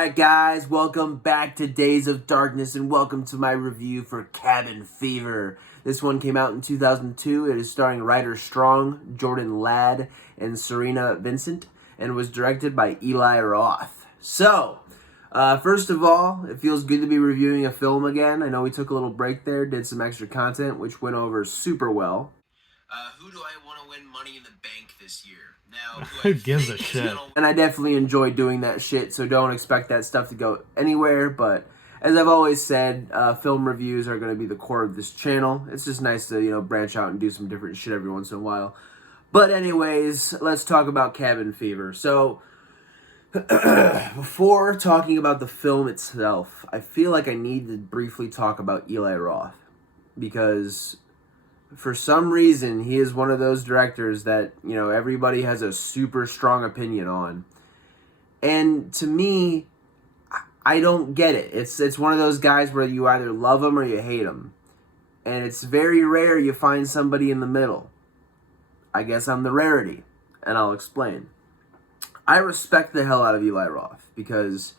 Alright guys, welcome back to Days of Darkness and welcome to my review for Cabin Fever. This one came out in 2002. It is starring Ryder Strong, Jordan Ladd, and Serena Vincent, and was directed by Eli Roth. So, first of all, it feels good to be reviewing a film again. I know we took a little break there, did some extra content, which went over super well. Who do I want to win Money in the Bank this year? Now, who gives a shit? And I definitely enjoy doing that shit, so don't expect that stuff to go anywhere. But as I've always said, film reviews are going to be the core of this channel. It's just nice to, branch out and do some different shit every once in a while. But anyways, let's talk about Cabin Fever. So, before talking about the film itself, I feel like I need to briefly talk about Eli Roth. Because for some reason, he is one of those directors that, everybody has a super strong opinion on. And to me, I don't get it. It's one of those guys where you either love him or you hate him. And it's very rare you find somebody in the middle. I guess I'm the rarity, and I'll explain. I respect the hell out of Eli Roth because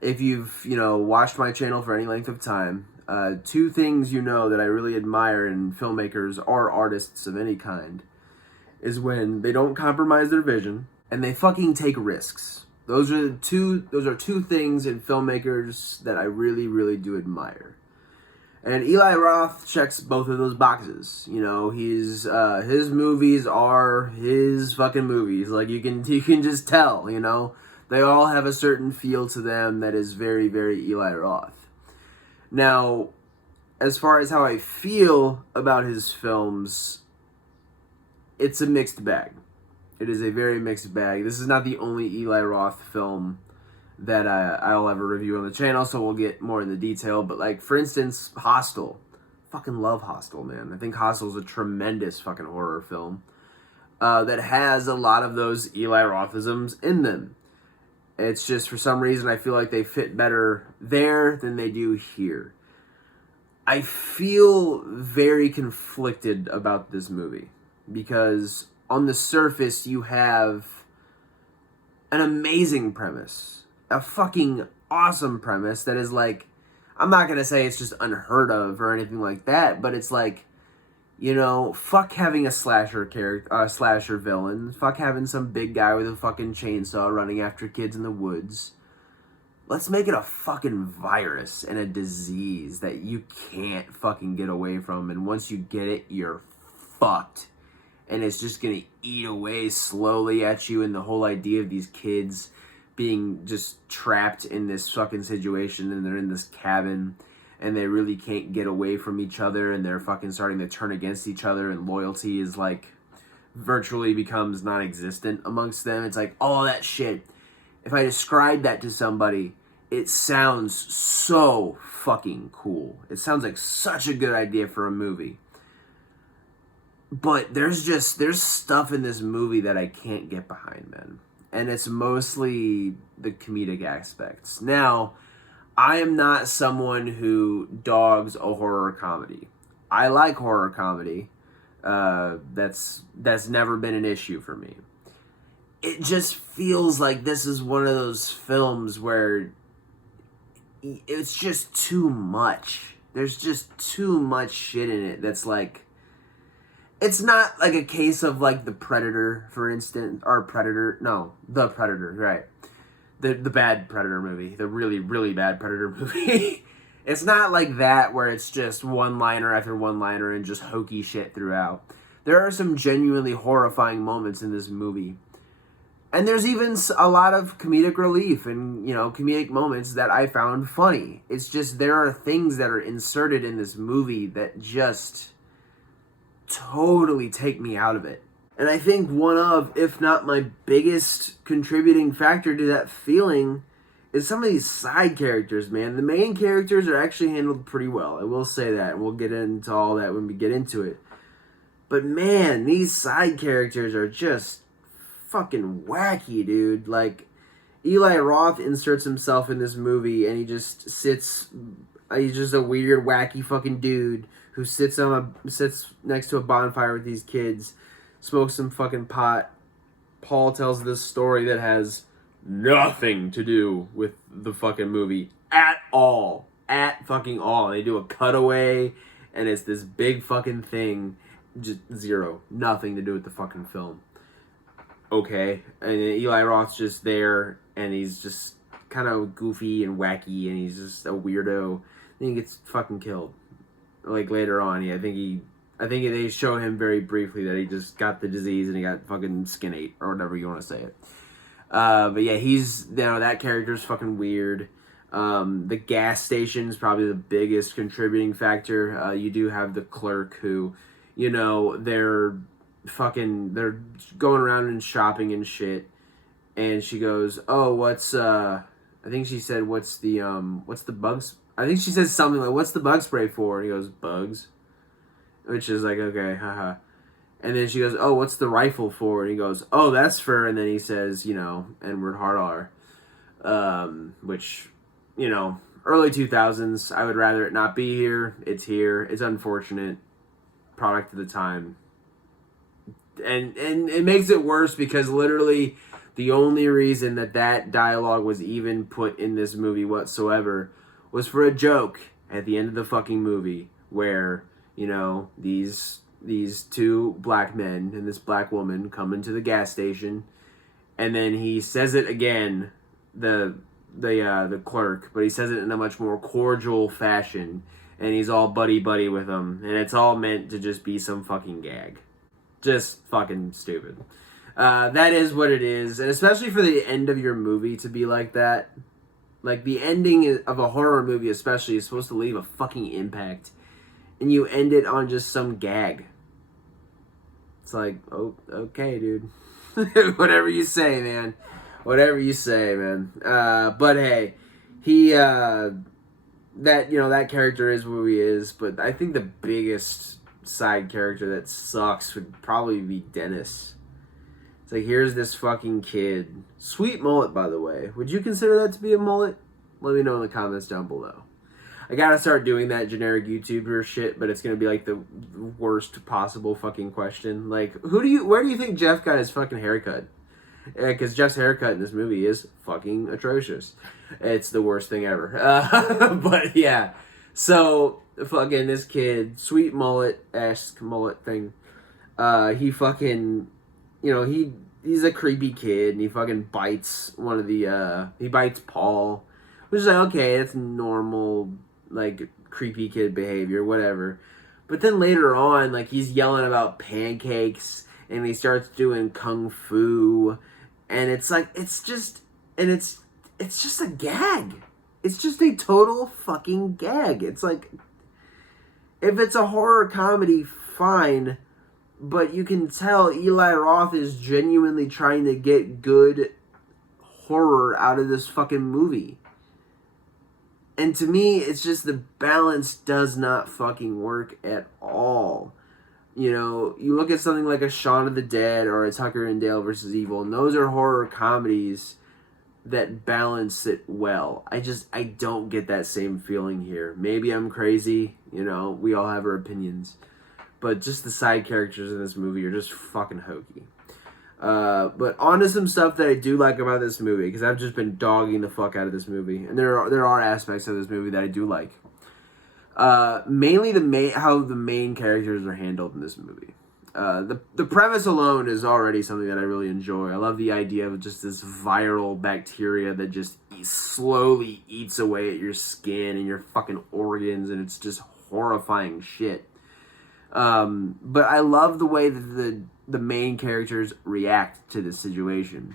if you've, watched my channel for any length of time, two things that I really admire in filmmakers or artists of any kind is when they don't compromise their vision and they fucking take risks. Those are two things in filmmakers that I really, really do admire. And Eli Roth checks both of those boxes. He's his movies are his fucking movies. Like you can just tell, They all have a certain feel to them that is very, very Eli Roth. Now, as far as how I feel about his films, it's a mixed bag. It is a very mixed bag. This is not the only Eli Roth film that I'll ever review on the channel, so we'll get more in the detail. But, like, for instance, Hostel. Fucking love Hostel, man. I think Hostel's a tremendous fucking horror film that has a lot of those Eli Rothisms in them. It's just, for some reason, I feel like they fit better there than they do here. I feel very conflicted about this movie because on the surface you have an amazing premise, a fucking awesome premise that is like, I'm not going to say it's just unheard of or anything like that, but it's like, fuck having a slasher slasher villain. Fuck having some big guy with a fucking chainsaw running after kids in the woods. Let's make it a fucking virus and a disease that you can't fucking get away from. And once you get it, you're fucked. And it's just gonna eat away slowly at you. And the whole idea of these kids being just trapped in this fucking situation and they're in this cabin and they really can't get away from each other and they're fucking starting to turn against each other and loyalty is like virtually becomes non-existent amongst them. It's like all that shit. If I describe that to somebody, it sounds so fucking cool. It sounds like such a good idea for a movie. But there's stuff in this movie that I can't get behind, man. And it's mostly the comedic aspects. Now, I am not someone who dogs a horror comedy. I like horror comedy. That's never been an issue for me. It just feels like this is one of those films where it's just too much. There's just too much shit in it that's like, it's not like a case of like The Predator, for instance, or The Predator, right. The bad Predator movie, the really, really bad Predator movie. It's not like that where it's just one-liner after one-liner and just hokey shit throughout. There are some genuinely horrifying moments in this movie. And there's even a lot of comedic relief and, comedic moments that I found funny. It's just there are things that are inserted in this movie that just totally take me out of it. And I think one of, if not my biggest contributing factor to that feeling is some of these side characters, man. The main characters are actually handled pretty well. I will say that. And we'll get into all that when we get into it. But man, these side characters are just fucking wacky, dude. Like, Eli Roth inserts himself in this movie and he just sits, he's just a weird, wacky fucking dude who sits next to a bonfire with these kids, smokes some fucking pot. Paul tells this story that has nothing to do with the fucking movie at all. At fucking all. They do a cutaway, and it's this big fucking thing. Just zero. Nothing to do with the fucking film. Okay. And Eli Roth's just there, and he's just kind of goofy and wacky, and he's just a weirdo. Then he gets fucking killed. Like, later on, I think they show him very briefly that he just got the disease and he got fucking skin ate, or whatever you want to say it. But yeah, that character's fucking weird. The gas station's probably the biggest contributing factor. You do have the clerk who, they're going around and shopping and shit. And she goes, oh, I think she said, what's the bugs? I think she says something like, what's the bug spray for? And he goes, bugs. Which is like, okay, haha. And then she goes, oh, what's the rifle for? And he goes, oh, that's for, and then he says, N-word hard R. Which, early 2000s, I would rather it not be here. It's here. It's unfortunate. Product of the time. And it makes it worse because literally the only reason that dialogue was even put in this movie whatsoever was for a joke at the end of the fucking movie where, these two black men and this black woman come into the gas station, and then he says it again, the clerk, but he says it in a much more cordial fashion, and he's all buddy with them, and it's all meant to just be some fucking gag. Just fucking stupid. That is what it is, and especially for the end of your movie to be like that. Like, the ending of a horror movie especially is supposed to leave a fucking impact, and you end it on just some gag. It's like, oh, okay, dude. Whatever you say, man. Whatever you say, man. But hey, that character is who he is, but I think the biggest side character that sucks would probably be Dennis. It's like, here's this fucking kid. Sweet mullet, by the way. Would you consider that to be a mullet? Let me know in the comments down below. I gotta start doing that generic YouTuber shit, but it's gonna be like the worst possible fucking question. Like, where do you think Jeff got his fucking haircut? Because Jeff's haircut in this movie is fucking atrocious. It's the worst thing ever. But yeah, so fucking this kid, sweet mullet-esque mullet thing. He fucking, he's a creepy kid, and he fucking bites he bites Paul, which is like, okay, that's normal, like, creepy kid behavior, whatever. But then later on, like, he's yelling about pancakes, and he starts doing kung fu, and it's like, it's just a gag. It's just a total fucking gag. It's like, if it's a horror comedy, fine, but you can tell Eli Roth is genuinely trying to get good horror out of this fucking movie. And to me, it's just the balance does not fucking work at all. You look at something like a Shaun of the Dead or a Tucker and Dale versus Evil, and those are horror comedies that balance it well. I don't get that same feeling here. Maybe I'm crazy, we all have our opinions. But just the side characters in this movie are just fucking hokey. But on to some stuff that I do like about this movie, because I've just been dogging the fuck out of this movie, and there are aspects of this movie that I do like. Mainly how the main characters are handled in this movie. The premise alone is already something that I really enjoy. I love the idea of just this viral bacteria that just slowly eats away at your skin and your fucking organs, and it's just horrifying shit. But I love the way that the main characters react to this situation.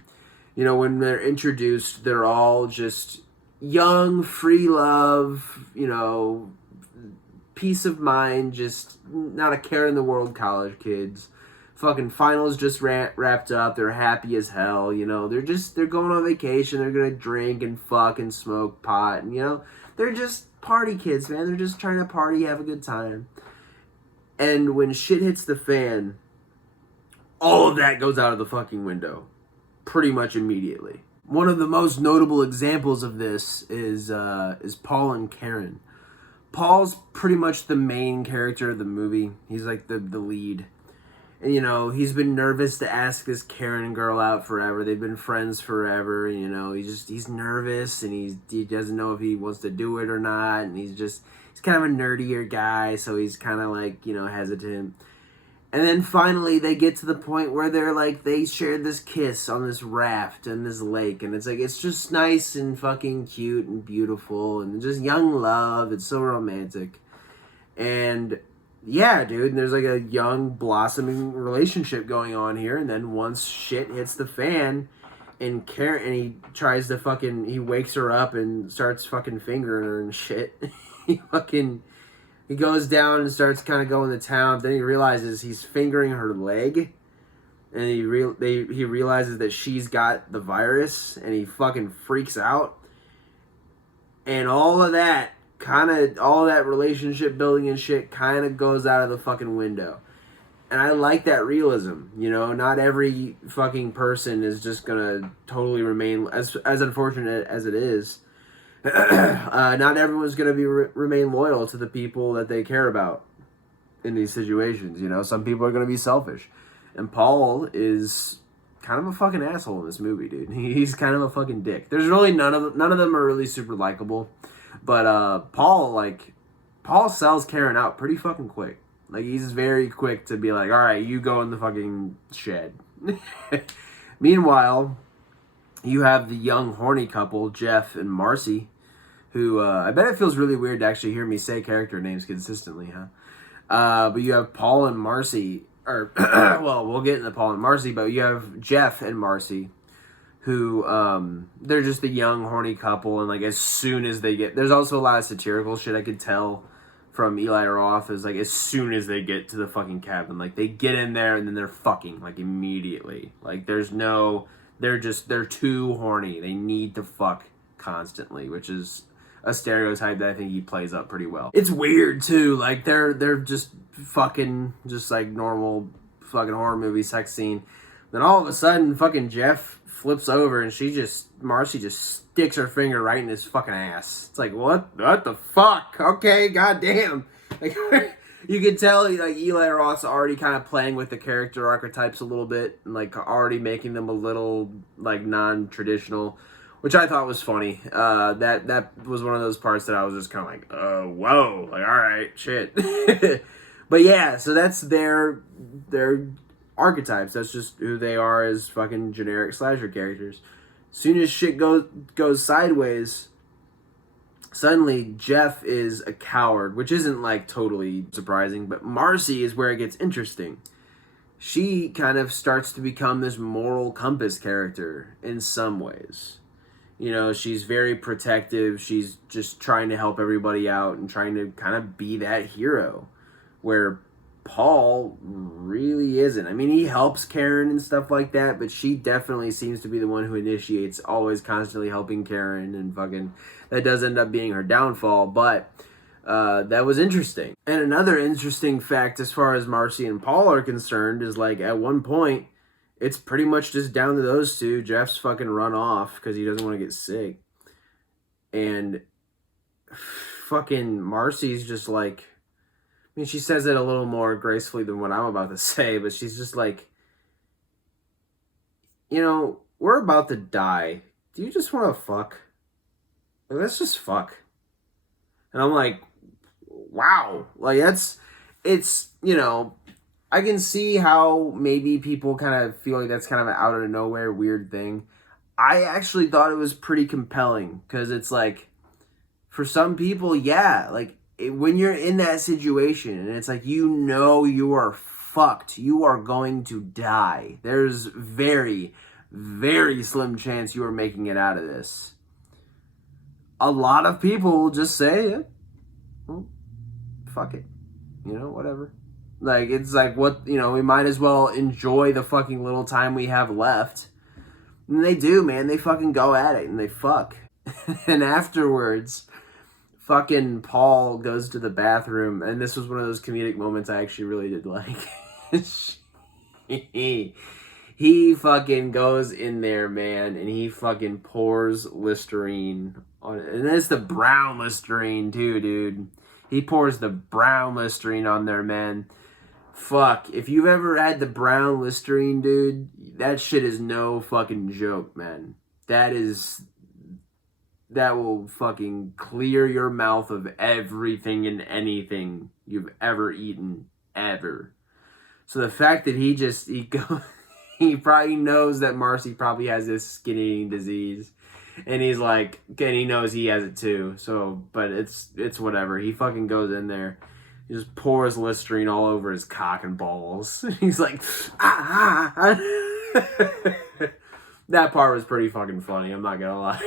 When they're introduced, they're all just young, free love, peace of mind, just not a care in the world college kids. Fucking finals just wrapped up. They're happy as hell, They're going on vacation. They're gonna drink and fuck and smoke pot, and they're just party kids, man. They're just trying to party, have a good time. And when shit hits the fan, all of that goes out of the fucking window pretty much immediately. One of the most notable examples of this is Paul and Karen. Paul's pretty much the main character of the movie. He's like the lead. And, you know, he's been nervous to ask this Karen girl out forever. They've been friends forever. You know, he's nervous, and he doesn't know if he wants to do it or not. And he's kind of a nerdier guy, so he's kind of like, you know, hesitant. And then finally they get to the point where they're like, they shared this kiss on this raft in this lake. And it's like, it's just nice and fucking cute and beautiful and just young love. It's so romantic. And yeah, dude, and there's like a young blossoming relationship going on here. And then once shit hits the fan and he tries to he wakes her up and starts fucking fingering her and shit. He goes down and starts kind of going to town. Then he realizes he's fingering her leg. And he realizes that she's got the virus. And he fucking freaks out. And all that relationship building and shit kind of goes out of the fucking window. And I like that realism. You know, not every fucking person is just gonna totally remain, as unfortunate as it is, not everyone's going to remain loyal to the people that they care about in these situations. You know, some people are going to be selfish. And Paul is kind of a fucking asshole in this movie, dude. He's kind of a fucking dick. There's really none of them are really super likable. But Paul sells Karen out pretty fucking quick. Like, he's very quick to be like, all right, you go in the fucking shed. Meanwhile, you have the young horny couple, Jeff and Marcy, who, I bet it feels really weird to actually hear me say character names consistently, huh? But you have Paul and Marcy, or, well, we'll get into Paul and Marcy, but you have Jeff and Marcy, who, they're just the young, horny couple, and, like, as soon as they there's also a lot of satirical shit I could tell from Eli Roth, is, like, as soon as they get to the fucking cabin, like, they get in there, and then they're fucking, like, immediately. Like, they're too horny. They need to fuck constantly, which is a stereotype that I think he plays up pretty well. It's weird too, like they're just fucking just like normal fucking horror movie sex scene. Then all of a sudden fucking Jeff flips over and Marcy just sticks her finger right in his fucking ass. It's like, what the fuck? Okay, goddamn. Like, you can tell like Eli Roth's already kind of playing with the character archetypes a little bit and like already making them a little like non-traditional, which I thought was funny. That was one of those parts that I was just kind of like, whoa, like, all right, shit. But yeah, so that's their archetypes. That's just who they are as fucking generic slasher characters. Soon as shit goes sideways, suddenly Jeff is a coward, which isn't like totally surprising, but Marcy is where it gets interesting. She kind of starts to become this moral compass character in some ways. You know, she's very protective. She's just trying to help everybody out and trying to kind of be that hero. Where Paul really isn't. I mean, he helps Karen and stuff like that, but she definitely seems to be the one who initiates, always constantly helping Karen, and fucking that does end up being her downfall. But that was interesting. And another interesting fact as far as Marcy and Paul are concerned is like at one point, it's pretty much just down to those two. Jeff's fucking run off because he doesn't want to get sick. And fucking Marcy's just like, I mean, she says it a little more gracefully than what I'm about to say, but she's just like, you know, we're about to die. Do you just want to fuck? Like, let's just fuck. And I'm like, wow. Like, it's, you know, I can see how maybe people kind of feel like that's kind of an out of nowhere weird thing. I actually thought it was pretty compelling because it's like, for some people, yeah, like when you're in that situation and it's like, you know, you are fucked. You are going to die. There's very, very slim chance you are making it out of this. A lot of people will just say, yeah, well, fuck it. You know, whatever. Like, it's like, what, you know, we might as well enjoy the fucking little time we have left. And they do, man. They fucking go at it and they fuck. And afterwards, fucking Paul goes to the bathroom. And this was one of those comedic moments I actually really did like. He fucking goes in there, man. And he fucking pours Listerine on it. And it's the brown Listerine, too, dude. He pours the brown Listerine on there, man. Fuck, if you've ever had the brown Listerine, dude, that shit is no fucking joke, man. That will fucking clear your mouth of everything and anything you've ever eaten, ever. So the fact that he probably knows that Marcy probably has this skin eating disease, and he's like, and he knows he has it too. So, but it's whatever. He fucking goes in there, he just pours Listerine all over his cock and balls. He's like, ah. That part was pretty fucking funny. I'm not gonna lie.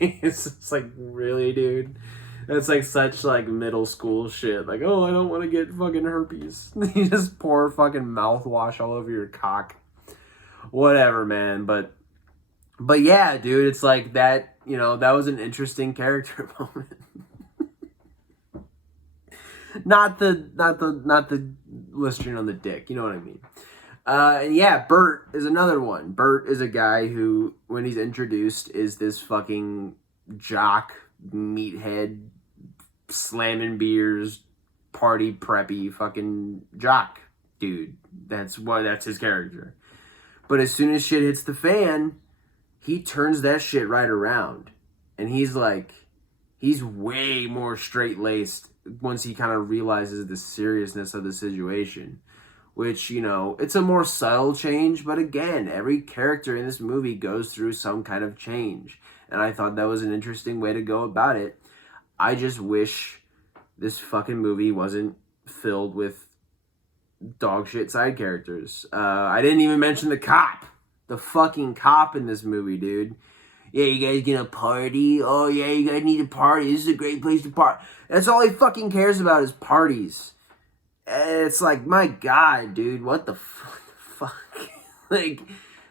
It's just like, really, dude. That's like such like middle school shit. Like, oh, I don't want to get fucking herpes. You just pour fucking mouthwash all over your cock. Whatever, man. But yeah, dude, it's like that. You know, that was an interesting character moment. not the Listerine on the dick. You know what I mean? And yeah, Bert is another one. Bert is a guy who, when he's introduced, is this fucking jock, meathead, slamming beers, party preppy fucking jock dude. That's his character. But as soon as shit hits the fan, he turns that shit right around. And he's way more straight-laced once he kind of realizes the seriousness of the situation. Which, you know, it's a more subtle change, but again, every character in this movie goes through some kind of change. And I thought that was an interesting way to go about it. I just wish this fucking movie wasn't filled with dog shit side characters. I didn't even mention the cop. The fucking cop in this movie, dude. Yeah, you guys gonna party? Oh yeah, you guys need to party. This is a great place to party. That's all he fucking cares about is parties. It's like, my God, dude, what the fuck? Like,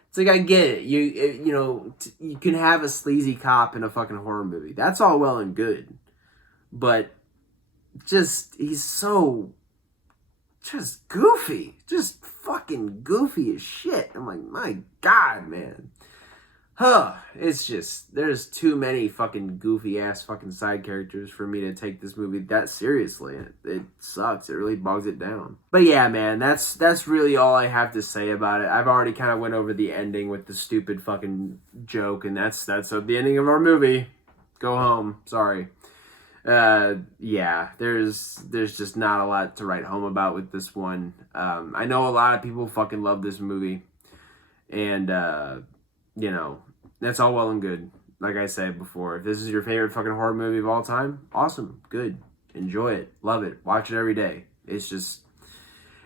it's like, I get it. You know, you can have a sleazy cop in a fucking horror movie. That's all well and good. But he's so just goofy. Just fucking goofy as shit. I'm like, my God, man. It's just, there's too many fucking goofy ass fucking side characters for me to take this movie that seriously. It sucks. It really bogs it down. But yeah, man, that's really all I have to say about it. I've already kind of went over the ending with the stupid fucking joke, and that's the ending of our movie. Go home. Sorry. Yeah, there's just not a lot to write home about with this one. I know a lot of people fucking love this movie, and you know, that's all well and good. Like I said before, if this is your favorite fucking horror movie of all time, awesome, good, enjoy it, love it, watch it every day. It's just,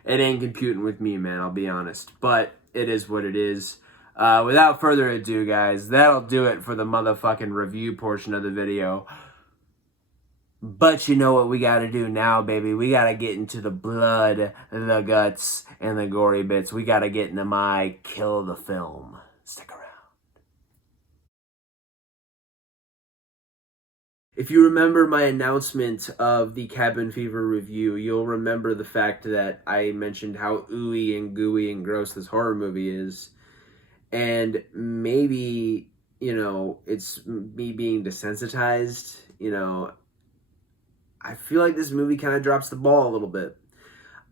it ain't computing with me, man, I'll be honest. But it is what it is. Without further ado, guys, that'll do it for the motherfucking review portion of the video. But you know what we gotta do now, baby? We gotta get into the blood, the guts, and the gory bits. We gotta get into my kill the film. Stick around. If you remember my announcement of the Cabin Fever review, you'll remember the fact that I mentioned how ooey and gooey and gross this horror movie is. And maybe, you know, it's me being desensitized, you know. I feel like this movie kind of drops the ball a little bit.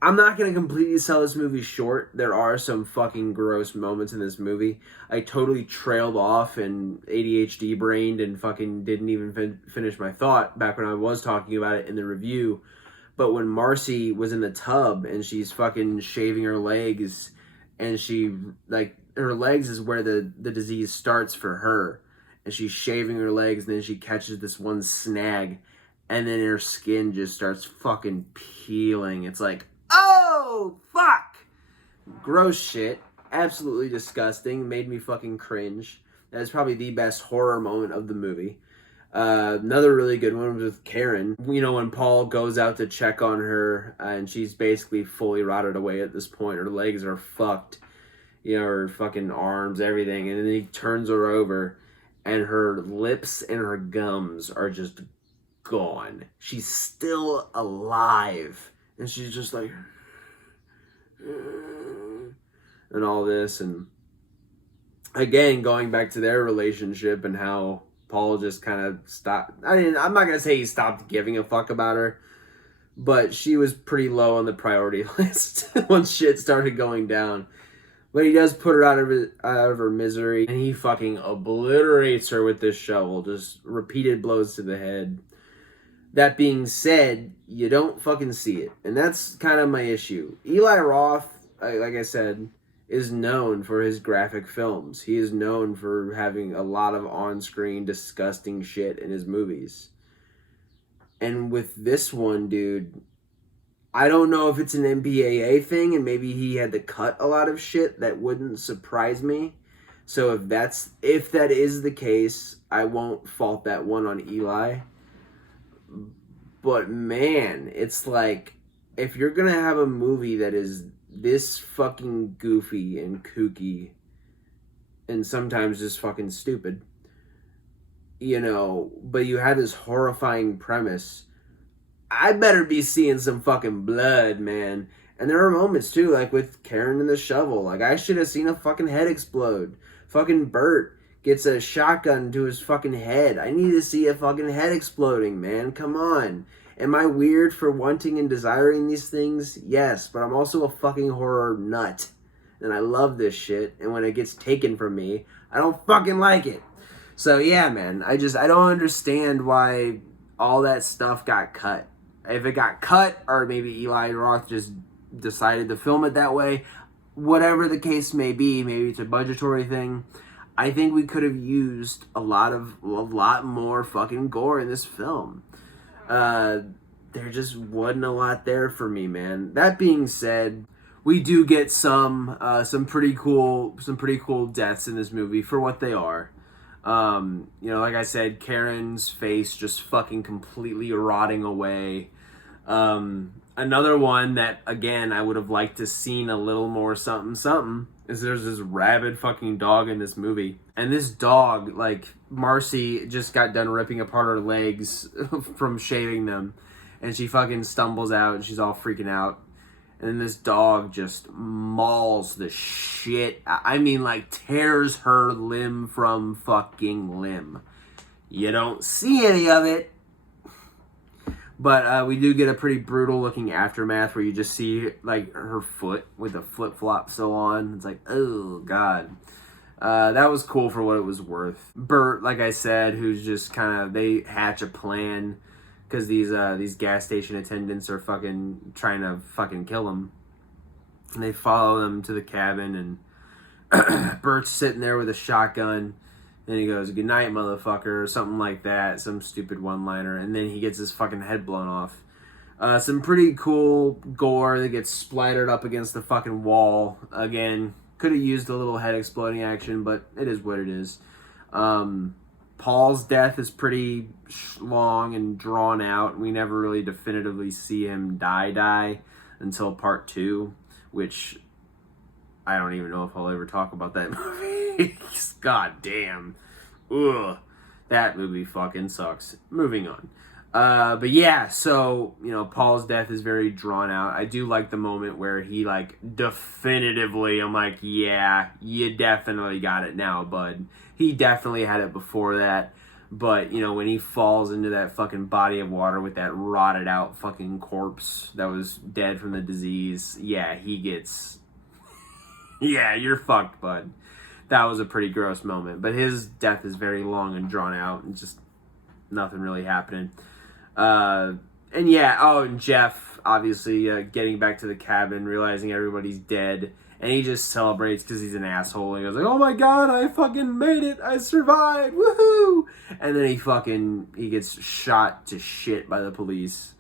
I'm not going to completely sell this movie short. There are some fucking gross moments in this movie. I totally trailed off and ADHD brained and fucking didn't even finish my thought back when I was talking about it in the review. But when Marcy was in the tub and she's fucking shaving her legs, and she, like, her legs is where the disease starts for her. And she's shaving her legs, and then she catches this one snag, and then her skin just starts fucking peeling. It's like, oh, fuck! Gross shit. Absolutely disgusting. Made me fucking cringe. That is probably the best horror moment of the movie. Another really good one was with Karen. You know, when Paul goes out to check on her, and she's basically fully rotted away at this point. Her legs are fucked. You know, her fucking arms, everything. And then he turns her over, and her lips and her gums are just gone. She's still alive. And she's just like, and all this. And again, going back to their relationship and how Paul just kind of stopped. I mean, I'm not going to say he stopped giving a fuck about her, but she was pretty low on the priority list once shit started going down. But he does put her out of her misery, and he fucking obliterates her with this shovel, just repeated blows to the head. That being said, you don't fucking see it, and that's kind of my issue. Eli Roth, like I said, is known for his graphic films. He is known for having a lot of on-screen disgusting shit in his movies. And with this one, dude, I don't know if it's an MPAA thing and maybe he had to cut a lot of shit. That wouldn't surprise me. So if that is the case, I won't fault that one on Eli. But man, it's like, if you're gonna have a movie that is this fucking goofy and kooky and sometimes just fucking stupid, but you have this horrifying premise, I better be seeing some fucking blood, man. And there are moments too, like with Karen and the shovel. Like, I should have seen a fucking head explode. Fucking Bert gets a shotgun to his fucking head. I need to see a fucking head exploding, man. Come on. Am I weird for wanting and desiring these things? Yes, but I'm also a fucking horror nut. And I love this shit. And when it gets taken from me, I don't fucking like it. So yeah, man. I don't understand why all that stuff got cut. If it got cut, or maybe Eli Roth just decided to film it that way, whatever the case may be, maybe it's a budgetary thing. I think we could have used a lot more fucking gore in this film. There just wasn't a lot there for me, man. That being said, we do get some pretty cool deaths in this movie for what they are. Like I said, Karen's face just fucking completely rotting away. Another one that, again, I would have liked to seen a little more something is there's this rabid fucking dog in this movie. And this dog, like, Marcy just got done ripping apart her legs from shaving them. And she fucking stumbles out and she's all freaking out. And then this dog just mauls the shit. I mean, like, tears her limb from fucking limb. You don't see any of it. But we do get a pretty brutal looking aftermath where you just see, like, her foot with the flip-flop still on. It's like, oh, God. That was cool for what it was worth. Bert, like I said, who's just kind of, they hatch a plan because these gas station attendants are fucking trying to fucking kill him. And they follow them to the cabin, and Bert's sitting there with a shotgun. And he goes, "Good night, motherfucker," or something like that. Some stupid one-liner. And then he gets his fucking head blown off. Some pretty cool gore that gets splattered up against the fucking wall. Again, could have used a little head exploding action, but it is what it is. Paul's death is pretty long and drawn out. We never really definitively see him die until part 2, which I don't even know if I'll ever talk about that movie. God damn. Ugh. That movie fucking sucks. Moving on. But yeah, so, Paul's death is very drawn out. I do like the moment where he, like, definitively, I'm like, yeah, you definitely got it now, bud. He definitely had it before that. But, when he falls into that fucking body of water with that rotted out fucking corpse that was dead from the disease, yeah, he gets... yeah, you're fucked, bud. That was a pretty gross moment. But his death is very long and drawn out and just nothing really happening. And Jeff, obviously, getting back to the cabin, realizing everybody's dead. And he just celebrates because he's an asshole. And he goes like, "Oh my God, I fucking made it. I survived. Woohoo!" And then he gets shot to shit by the police.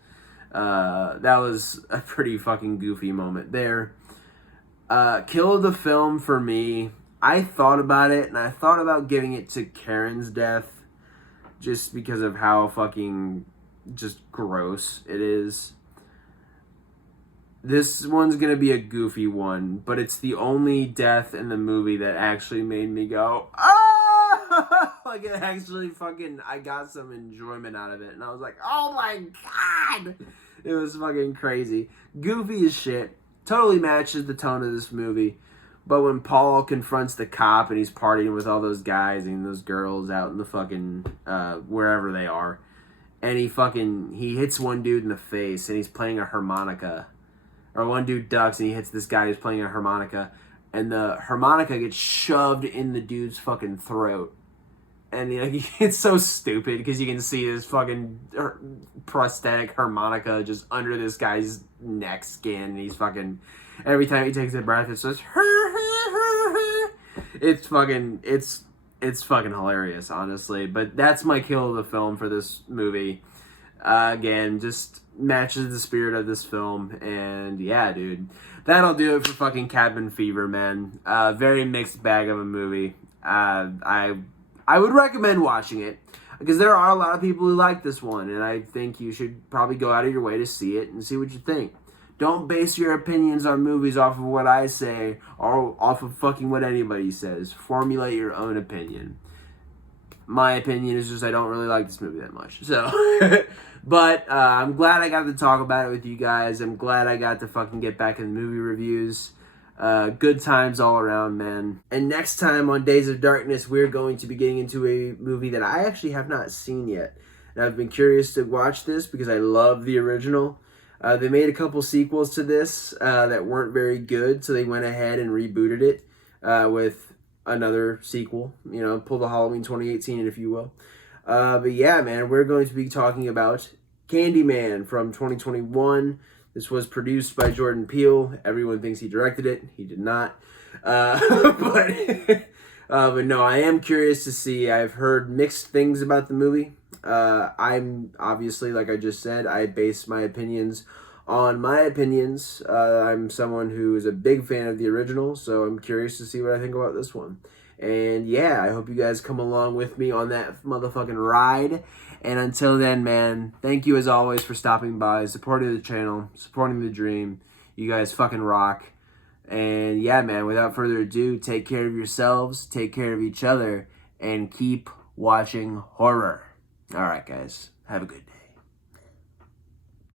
That was a pretty fucking goofy moment there. Kill of the film for me, I thought about it, and I thought about giving it to Karen's death just because of how fucking just gross it is. This one's gonna be a goofy one, but it's the only death in the movie that actually made me go, ah! Like, it actually fucking, I got some enjoyment out of it, and I was like, oh my God! It was fucking crazy. Goofy as shit. Totally matches the tone of this movie. But when Paul confronts the cop and he's partying with all those guys and those girls out in the fucking, wherever they are, and he hits one dude in the face, and he's playing a harmonica. Or one dude ducks, and he hits this guy who's playing a harmonica, and the harmonica gets shoved in the dude's fucking throat. And it's so stupid because you can see this fucking prosthetic harmonica just under this guy's neck skin, and he's fucking, every time he takes a breath, it's just it's fucking hilarious, honestly. But that's my kill of the film for this movie. Again, just matches the spirit of this film, and yeah, dude, that'll do it for fucking Cabin Fever, man. Very mixed bag of a movie. I would recommend watching it because there are a lot of people who like this one, and I think you should probably go out of your way to see it and see what you think. Don't base your opinions on movies off of what I say or off of fucking what anybody says. Formulate your own opinion. My opinion is just I don't really like this movie that much. So, but I'm glad I got to talk about it with you guys. I'm glad I got to fucking get back in the movie reviews. Good times all around, man. And next time on Days of Darkness, we're going to be getting into a movie that I actually have not seen yet. And I've been curious to watch this because I love the original. They made a couple sequels to this that weren't very good, so they went ahead and rebooted it with another sequel. You know, pull the Halloween 2018, if you will. But yeah, man, we're going to be talking about Candyman from 2021. This was produced by Jordan Peele. Everyone thinks he directed it. He did not. But no, I am curious to see. I've heard mixed things about the movie. I'm obviously, like I just said, I base my opinions on my opinions. I'm someone who is a big fan of the original, so I'm curious to see what I think about this one. And yeah, I hope you guys come along with me on that motherfucking ride. And until then, man, thank you as always for stopping by, supporting the channel, supporting the dream. You guys fucking rock. And yeah, man, without further ado, take care of yourselves, take care of each other, and keep watching horror. All right, guys, have a good day.